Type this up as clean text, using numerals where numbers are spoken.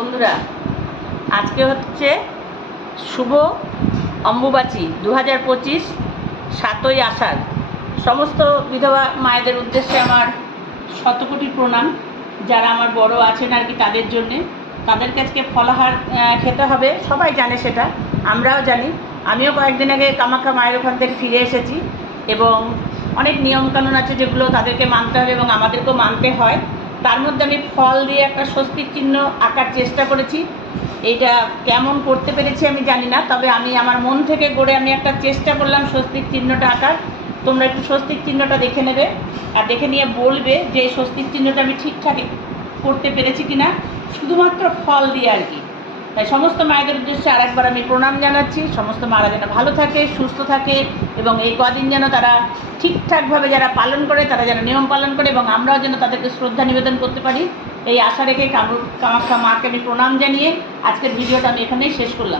বন্ধুরা, আজকে হচ্ছে শুভ অম্বুবাচী 2025 7ই আষাঢ়। সমস্ত বিধবা মায়েদের উদ্দেশ্যে আমার শতকোটি প্রণাম। যারা আমার বড় আছেন আর কি, তাদের জন্যে তাদেরকে আজকে ফলাহার খেতে হবে। সবাই জানে সেটা, আমরাও জানি। আমিও কয়েকদিন আগে কামাখ্যা মায়ের ওখান থেকে ফিরে এসেছি এবং অনেক নিয়মকানুন আছে যেগুলো তাদেরকে মানতে হবে এবং আমাদেরকেও মানতে হয়। তার মধ্যে আমি ফল দিয়ে একটা স্বস্তিক চিহ্ন আঁকার চেষ্টা করেছি। এইটা কেমন করতে পেরেছি আমি জানি না, তবে আমি আমার মন থেকে গড়ে আমি একটা চেষ্টা করলাম স্বস্তিক চিহ্নটা আঁকার। তোমরা একটু স্বস্তিক চিহ্নটা দেখে নেবে আর দেখে নিয়ে বলবে যে এই স্বস্তিক চিহ্নটা আমি ঠিকঠাক করতে পেরেছি কিনা, শুধুমাত্র ফল দিয়ে আর কি। তাই সমস্ত মায়েদের উদ্দেশ্যে আরেকবার আমি প্রণাম জানাচ্ছি। সমস্ত মারা যেন ভালো থাকে, সুস্থ থাকে এবং এই কদিন যেন তারা ঠিকঠাকভাবে যারা পালন করে তারা যেন নিয়ম পালন করে এবং আমরাও যেন তাদেরকে শ্রদ্ধা নিবেদন করতে পারি, এই আশা রেখে কামাখ্যা মাকে আমি প্রণাম জানিয়ে আজকের ভিডিওটা আমি এখানেই শেষ করলাম।